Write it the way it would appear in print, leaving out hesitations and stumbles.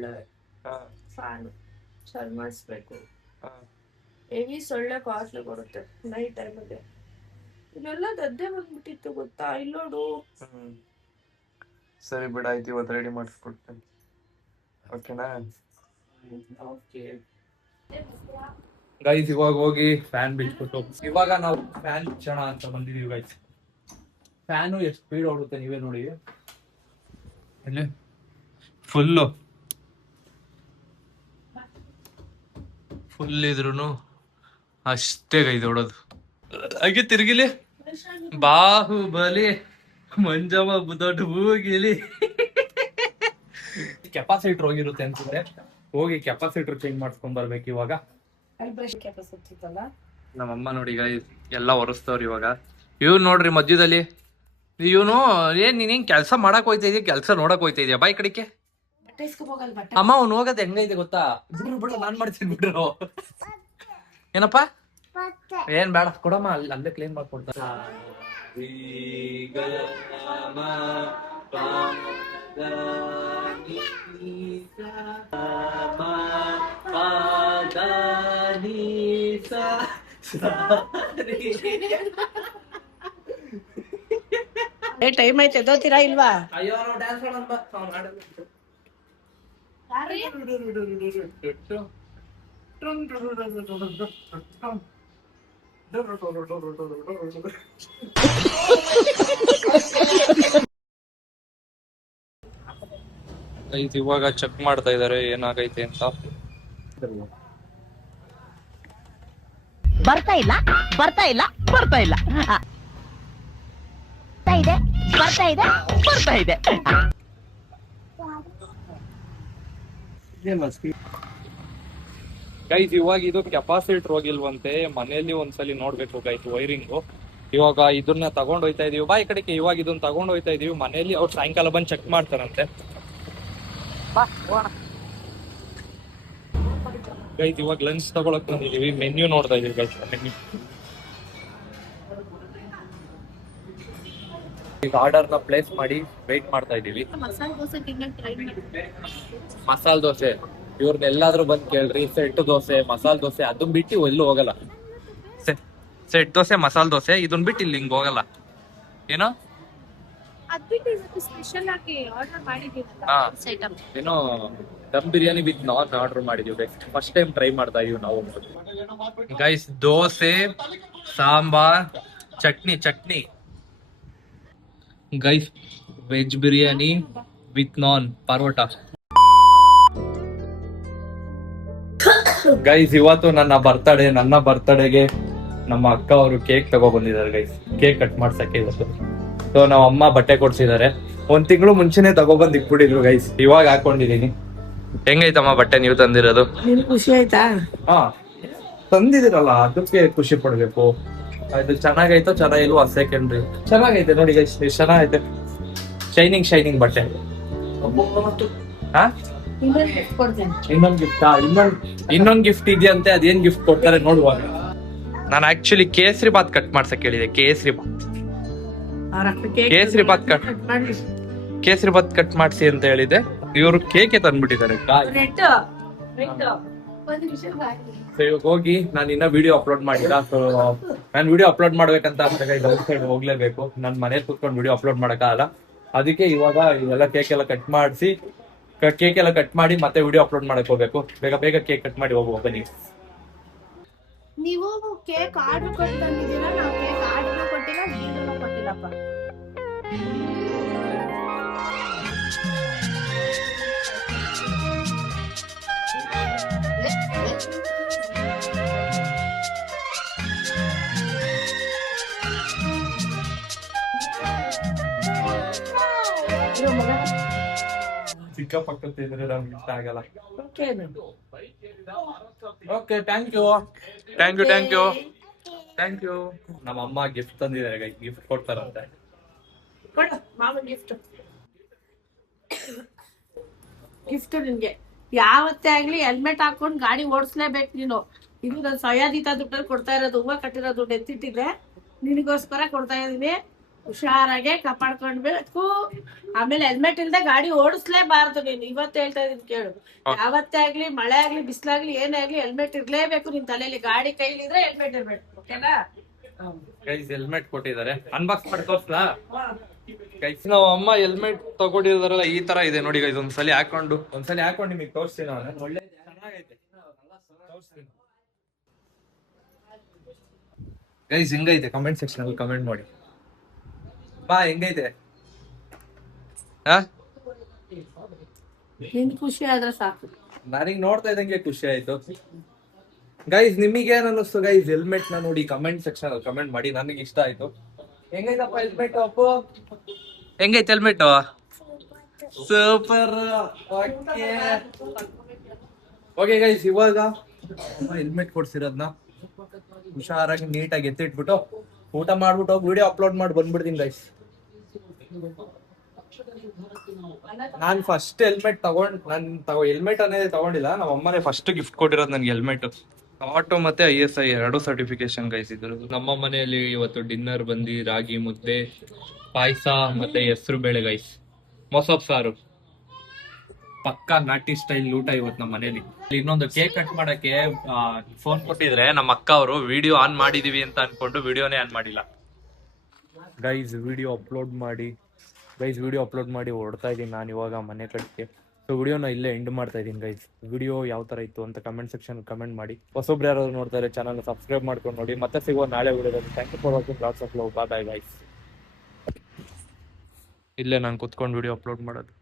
ಸೊಳ್ಳೆ ಫ್ಯಾನ್ ಚಾಲು ಮಾಡಿಸ್ಬೇಕು. ಹೆವಿ ಸೊಳ್ಳೆ ಕಾಸ್ಟ್ಲಿ ಕೊಡುತ್ತೆ ನೈಟ್ ಟೈಮಲ್ಲಿ. ಇಲ್ಲೆಲ್ಲ ಗದ್ದೆ ಬಂದ್ಬಿಟ್ಟಿತ್ತು ಗೊತ್ತಾ, ಇಲ್ಲೋಡು. ಸರಿ ಬಿಡ, ಆಯ್ತು, ಇವತ್ತು ರೆಡಿ ಮಾಡಿಸ್ಕೊಡ್ತೇನೆ. ಓಕೆನಾ? ಓಕೆ ಗೈಸ್, ಇವಾಗ ಹೋಗಿ ಫ್ಯಾನ್ ಬಿಚ್ಬಿಟ್ಟು ಇವಾಗ ನಾವು ಫ್ಯಾನ್ ಬಿಚ್ಚೋಣ ಅಂತ ಬಂದಿದೀವಿ ಗೈಸ್. ಫ್ಯಾನು ಎಷ್ಟು ಸ್ಪೀಡ್ ಓಡುತ್ತೆ ನೀವೇ ನೋಡಿ. ಇಲ್ಲಿ ಫುಲ್ ಇದ್ರು ಅಷ್ಟೇ ಗೈಸ್ ಓಡೋದು. ಹಾಗೆ ತಿರ್ಗಿಲಿ ಬಾಹುಬಲಿ ಮಂಜಮ್ಮ ದೊಡ್ಡ ಹೋಗಿಲಿ. ಕೆಪಾಸಿಟರ್ ಹೋಗಿರುತ್ತೆ ಅನ್ಸುತ್ತೆ. ಹೋಗಿ ಕೆಪಾಸಿಟರ್ ಚೇಂಜ್ ಮಾಡ್ಸ್ಕೊಂಡ್ ಬರ್ಬೇಕು ಇವಾಗ. ನಮ್ಮಮ್ಮ ನೋಡಿ ಗೈಸ್ ಎಲ್ಲ ಒರೆಸ್ತವ್ರಿ ಇವಾಗ. ಇವ್ನು ನೋಡ್ರಿ ಮಧ್ಯದಲ್ಲಿ, ಇವನು ಏನ್ ನೀನ್ ಕೆಲ್ಸ ಮಾಡಕ್ ಹೋಯ್ತಾ ಇದೀಯ, ಕೆಲ್ಸ ನೋಡಕ್ ಹೋಯ್ತಾ ಇದೀಯ, ಬಾಯ್ ಕಡೆಗೆ. ಅಮ್ಮ ಅವ್ನು ಹೋಗದ್ ಹೆಂಗೈತೆ ಗೊತ್ತಾ? ಬಿಡು ನಾನ್ ಮಾಡ್ತೀನಿ ಬಿಡ್ರು. ಏನಪ್ಪಾ? ಏನ್ ಬೇಡ ಕೊಡಮ್ಮ, ಅಲ್ಲೇ ಕ್ಲೀನ್ ಮಾಡ್ಕೊಡ್ತಾರ. ಟೈಮ್ ಐತೆ, ಎದ್ದೋತೀರಾ ಇಲ್ವಾ? ಅಯ್ಯೋ ನಾವು ಡ್ಯಾನ್ಸ್ ಮಾಡೋಣ. ಇವಾಗ ಚೆಕ್ ಮಾಡ್ತಾ ಇದಾರೆ ಏನಾಗೈತೆ ಅಂತ. ಬರ್ತಾ ಇಲ್ಲ ಬರ್ತಾ ಇದೆ ಗೈಸ್ ಇವಾಗ ಇದು ಕೆಪಾಸಿಟರ್ ಹೋಗಿಲ್ವಂತೆ, ಮನೆಯಲ್ಲಿ ಒಂದ್ಸಲಿ ನೋಡ್ಬೇಕು ಗೈಸ್ ವೈರಿಂಗು. ಇವಾಗ ಇದನ್ನ ತಗೊಂಡ್ ಹೋಯ್ತಾ ಇದೀವಿ, ಬಾ ಈ ಕಡೆಗೆ. ಇವಾಗ ಇದನ್ನ ತಗೊಂಡ್ ಹೋಯ್ತಾ ಇದೀವಿ ಮನೆಯಲ್ಲಿ. ಅವ್ರು ಸಾಯಂಕಾಲ ಬಂದು ಚೆಕ್ ಮಾಡ್ತಾರಂತೆ. ಗೈಸ್ ಇವಾಗ ಲಂಚ್ ತಗೊಳಕ್ ಬಂದಿದೀವಿ, ಮೆನ್ಯೂ ನೋಡ್ತಾ ಇದೀವಿ ಗೈಸ್. ಮೆನ್ಯೂ ಈಗ ಆರ್ಡರ್ನ ಪ್ಲೇಸ್ ಮಾಡಿ ವೇಟ್ ಮಾಡ್ತಾ ಇದೀವಿ. ಮಸಾಲೆ ದೋಸೆ ಇವ್ರನ್ನ ಎಲ್ಲಾದ್ರೂ ಬಂದ್ ಕೇಳ್ರಿ, ಸೆಟ್ ದೋಸೆ ಮಸಾಲೆ ದೋಸೆ ಅದನ್ನ ಬಿಟ್ಟು ಎಲ್ಲೂ ಹೋಗಲ್ಲ. ಸೆಟ್ ದೋಸೆ ಮಸಾಲೆ ದೋಸೆ ಇದನ್ ಬಿಟ್ಟು ಇಲ್ಲಿ ಹಿಂಗ್ ಹೋಗಲ್ಲ. ಏನೋ ಏನೋ ದಮ್ ಬಿರಿಯಾನಿ ವಿತ್ ನಾನ್ ಆರ್ಡರ್ ಮಾಡಿದೀವಿ. ಫಸ್ಟ್ ಟೈಮ್ ಟ್ರೈ ಮಾಡ್ತಾ ಇದೀವಿ ನಾವು guys. Dosa, sambar, chutney guys. Veg biryani with naan parotta. Guys ಇವತ್ತು ನನ್ನ ಬರ್ತಡೆಗೆ ನಮ್ಮ ಅಕ್ಕ ಅವರು ಕೇಕ್ ತಗೋ ಬಂದಿದ್ದಾರೆ ಗೈಸ್. ಕೇಕ್ ಕಟ್ ಮಾಡ್ಸಕ್ಕೆ ಇವತ್ತು. ಸೊ ನಾವ್ ಅಮ್ಮ ಬಟ್ಟೆ ಕೊಡ್ಸಿದ್ದಾರೆ. 1 ತಿಂಗಳು ಮುಂಚೆನೆ ತಗೊಬಂದ್ ಇಕ್ಬಿಟ್ಟಿದ್ರು ಗೈಸ್. ಇವಾಗ ಹಾಕೊಂಡಿದೀನಿ. ಹೆಂಗೈತಮ್ಮ ಬಟ್ಟೆ ನೀವು ತಂದಿರೋದು? ಖುಷಿ ಆಯ್ತಾ? ಹಾ, ತಂದಿದಿರಲ್ಲ ಅದಕ್ಕೆ ಖುಷಿ ಪಡ್ಬೇಕು. ಇದು ಚೆನ್ನಾಗೈತೋ ಚೆನ್ನಾಗಿಲ್ವೋ ಸೆಕೆಂಡ್ರಿ. ಚೆನ್ನಾಗೈತೆ ನೋಡಿ ಗೈಸ್, ಎಷ್ಟು ಚೆನ್ನಾಗೈತೆ. ಶೈನಿಂಗ್ ಬಟ್ಟೆ. ಹಾ, ಇನ್ನೊಂದ್ ಗಿಫ್ಟ್ ಇದೆಯಂತೆ. ಅದೇನ್ ಗಿಫ್ಟ್ ಕೊಡ್ತಾರೆ ನೋಡುವಾಗ. ನಾನು ಆಕ್ಚುಲಿ ಕೇಸರಿ ಬಾತ್ ಕಟ್ ಮಾಡ್ಸಕ್ ಹೇಳಿದೆ. ಕೇಸರಿ ಬಾತ್ ಕಟ್ ಮಾಡ್ಸಿ ಅಂತ ಹೇಳಿದೆ. ಇವರು ಕೇಕೆ ತಂದ್ಬಿಟ್ಟಿದ್ದಾರೆ. ಇವಾಗ ಹೋಗಿ ನಾನು ಇನ್ನ ವಿಡಿಯೋ ಅಪ್ಲೋಡ್ ಮಾಡಿಲ್ಲ. ಸೊ ನಾನು ವಿಡಿಯೋ ಅಪ್ಲೋಡ್ ಮಾಡ್ಬೇಕಂತ ಔಟ್ ಸೈಡ್ ಹೋಗ್ಲೇಬೇಕು. ನನ್ ಮನೇಲಿ ಕುತ್ಕೊಂಡು ವಿಡಿಯೋ ಅಪ್ಲೋಡ್ ಮಾಡಕ್ಕಾಗಲ್ಲ. ಅದಕ್ಕೆ ಇವಾಗ ಇದೆಲ್ಲ ಕೇಕ್ ಎಲ್ಲ ಕಟ್ ಮಾಡಿ ಮತ್ತೆ ವಿಡಿಯೋ ಅಪ್ಲೋಡ್ ಮಾಡಕ್ ಹೋಗ್ಬೇಕು. ಬೇಗ ಕೇಕ್ ಕಟ್ ಮಾಡಿ ಹೋಗುವ ಬನ್ನಿ. ನೀವು ಕೇಕ್ ಆರ್ಡರ್ ಕೊಟ್ಟು ತಂದಿದ್ದೀರಾ? ನಾವು ಕೇಕ್ ಆರ್ಡರ್ ಕೊಟ್ಟಿಲ್ಲ, ನೀನು ಕೊಟ್ಟಿಲ್ಲಪ್ಪ. ಚಿಕ್ಕ ಪಕ್ಕ ತಿಂದ್ರೆ ನಮ್ಗೆ ಇಷ್ಟ ಆಗಲ್ಲ. Okay, thank you. ನಮ್ಮ ಅಮ್ಮ ಗಿಫ್ಟ್ ತಂದಿದ್ದಾರೆ. ಗಿಫ್ಟ್ ಕೊಡ್ತಾರಂತೆ. ಗಿಫ್ಟ್ ನಿನ್ಗೆ ಯಾವತ್ತೇ ಆಗ್ಲಿ ಹೆಲ್ಮೆಟ್ ಹಾಕೊಂಡು ಗಾಡಿ ಓಡಿಸ್ಲೇಬೇಕು ನೀನು. ಇದು ನಾನು ಸಯಾದಿತ ದುಡ್ಡಲ್ಲಿ ಕೊಡ್ತಾ ಇರೋದು. ಹೂವ ಕಟ್ಟಿರೋ ದುಡ್ಡು ಎತ್ತಿಟ್ಟಿದ್ರೆ ನಿನಗೋಸ್ಕರ ಕೊಡ್ತಾ ಇದೀನಿ. ಹುಷಾರಾಗೆ ಕಾಪಾಡ್ಕೊಂಡ್ಬೇಕು. ಆಮೇಲೆ ಹೆಲ್ಮೆಟ್ ಇಲ್ದೆ ಗಾಡಿ ಓಡಿಸ್ಲೇಬಾರ್ದು ನೀನು. ಇವತ್ತು ಹೇಳ್ತಾ ಇದೀನಿ ಕೇಳು, ಯಾವತ್ತೇ ಆಗ್ಲಿ ಮಳೆ ಆಗ್ಲಿ ಬಿಸಿಲಾಗ್ಲಿ ಏನೇ ಆಗ್ಲಿ ಹೆಲ್ಮೆಟ್ ಇರ್ಲೇಬೇಕು ನಿನ್ ತಲೆಯಲ್ಲಿ. ಗಾಡಿ ಕೈಲಿದ್ರೆ ಹೆಲ್ಮೆಟ್ ಇರ್ಬೇಕು, ಓಕೆನಾ? ಗೈಸ್ ಹೆಲ್ಮೆಟ್ ಕೊಟ್ಟಿದ್ದಾರೆ, ಅನ್ಬಾಕ್ಸ್ ಮಾಡಿ ತೋರ್ಸ್ಲಾ? ಗೈಸ್ ನಾವು ಅಮ್ಮ ಹೆಲ್ಮೆಟ್ ತಗೊಂಡಿದಾರಲ್ಲ ಈ ತರ ಇದೆ ನೋಡಿ ಗೈಸ್. ಒಂದ್ಸಲಿ ಹಾಕೊಂಡು ನಿಮಗೆ ತೋರಿಸ್ತೀನಿ ನಾನು. ಒಳ್ಳೆ ಚೆನ್ನಾಗೈತೆ, ತೋರಿಸ್ತೀನಿ ಗೈಸ್. ಹೆಂಗೈತೆ ಕಮೆಂಟ್ ಸೆಕ್ಷನ್ ಅಲ್ಲಿ ಕಮೆಂಟ್ ಮಾಡಿ ಬಾ. ಹೆಂಗೈತೆ? ನಿನ್ ಖುಷಿ ಆದ್ರೆ ಸಾಕು. ನನಗೆ ನೋಡ್ತಾ ಇದ್ದಂಗೆ ಖುಷಿ ಆಯ್ತು ಗೈಸ್. ನಿಮಗೆ ಏನ್ ಅನ್ನಿಸ್ತು ಗೈಸ್ ಹೆಲ್ಮೆಟ್ ನ ನೋಡಿ ಕಮೆಂಟ್ ಸೆಕ್ಷನ್ ಅಲ್ಲಿ ಕಮೆಂಟ್ ಮಾಡಿ. ನನಗೆ ಇಷ್ಟ ಆಯ್ತು. ಹೆಂಗೈತಪ್ಪ ಹೆಲ್ಮೆಟ್? ಅಪ್ಪು ಹೆಂಗೈತೆ ಹೆಲ್ಮೆಟ್? ಸೂಪರ್. ಓಕೆ ಗೈಸ್, ಇವಾಗ ಹೆಲ್ಮೆಟ್ ಕೊಡ್ಸಿರೋದ್ನ ಹುಷಾರಾಗಿ ನೀಟಾಗಿ ಎತ್ತಿಟ್ಬಿಟ್ಟು ಊಟ ಮಾಡ್ಬಿಟ್ಟು ವಿಡಿಯೋ ಅಪ್ಲೋಡ್ ಮಾಡಿ ಬಂದ್ಬಿಡ್ತೀನಿ ಗೈಸ್. ನಾನ್ ಫಸ್ಟ್ ಹೆಲ್ಮೆಟ್ ಹೆಲ್ಮೆಟ್ ಅನ್ನೋದೇ ತಗೊಂಡಿಲ್ಲ. ನಮ್ಮ ಅಮ್ಮನೇ ಫಸ್ಟ್ ಗಿಫ್ಟ್ ಕೊಟ್ಟಿರೋದು ನನ್ಗೆ ಹೆಲ್ಮೆಟ್. ಆಟೋ ಮತ್ತೆ ISI 2 ಸರ್ಟಿಫಿಕೇಶನ್ ಗೈಸ್ ಇದ್ರದ್ದು. ನಮ್ಮ ಮನೆಯಲ್ಲಿ ಇವತ್ತು ಡಿನ್ನರ್ ಬಂದು ರಾಗಿ ಮುದ್ದೆ, ಪಾಯಸ ಮತ್ತೆ ಹೆಸರು ಬೇಳೆ ಗೈಸ್, ಮೊಸಪ್ ಸಾರು. ಪಕ್ಕಾ ನಾಟಿ ಸ್ಟೈಲ್ ಊಟ ಇವತ್ತು ನಮ್ಮ ಮನೇಲಿ. ಇನ್ನೊಂದು ಕೇಕ್ ಕಟ್ ಮಾಡಕ್ಕೆ ಫೋನ್ ಕೊಟ್ಟಿದ್ರೆ ನಮ್ಮ ಅಕ್ಕ ಅವರು ವಿಡಿಯೋ ಆನ್ ಮಾಡಿದೀವಿ ಅಂತ ಅನ್ಕೊಂಡು ವಿಡಿಯೋನೇ ಆನ್ ಮಾಡಿಲ್ಲ ಗೈಸ್. ವಿಡಿಯೋ ಅಪ್ಲೋಡ್ ಮಾಡಿ ಹೊಡ್ತಾ ಇದ್ದೀನಿ ನಾನು ಇವಾಗ ಮನೆ ಕಡೆಗೆ. ಸೊ ವಿಡಿಯೋನ ಇಲ್ಲೇ ಎಂಡ್ ಮಾಡ್ತಾ ಇದ್ದೀನಿ ಗೈಸ್. ವಿಡಿಯೋ ಯಾವ ತರ ಇತ್ತು ಅಂತ ಕಮೆಂಟ್ ಸೆಕ್ಷನ್ ಕಮೆಂಟ್ ಮಾಡಿ. ಹೊಸೊಬ್ರು ಯಾರಾದ್ರು ನೋಡ್ತಾರೆ ಚಾನಲ್ ಸಬ್ಸ್ಕ್ರೈಬ್ ಮಾಡ್ಕೊಂಡು ನೋಡಿ. ಮತ್ತೆ ಸಿಗುವ ನಾಳೆ ವಿಡಿಯೋದಲ್ಲಿ. Thank you for watching. Lots of love. Bye guys. ಇಲ್ಲೇ ನಾನು ಕುತ್ಕೊಂಡು ವಿಡಿಯೋ ಅಪ್ಲೋಡ್ ಮಾಡೋದು.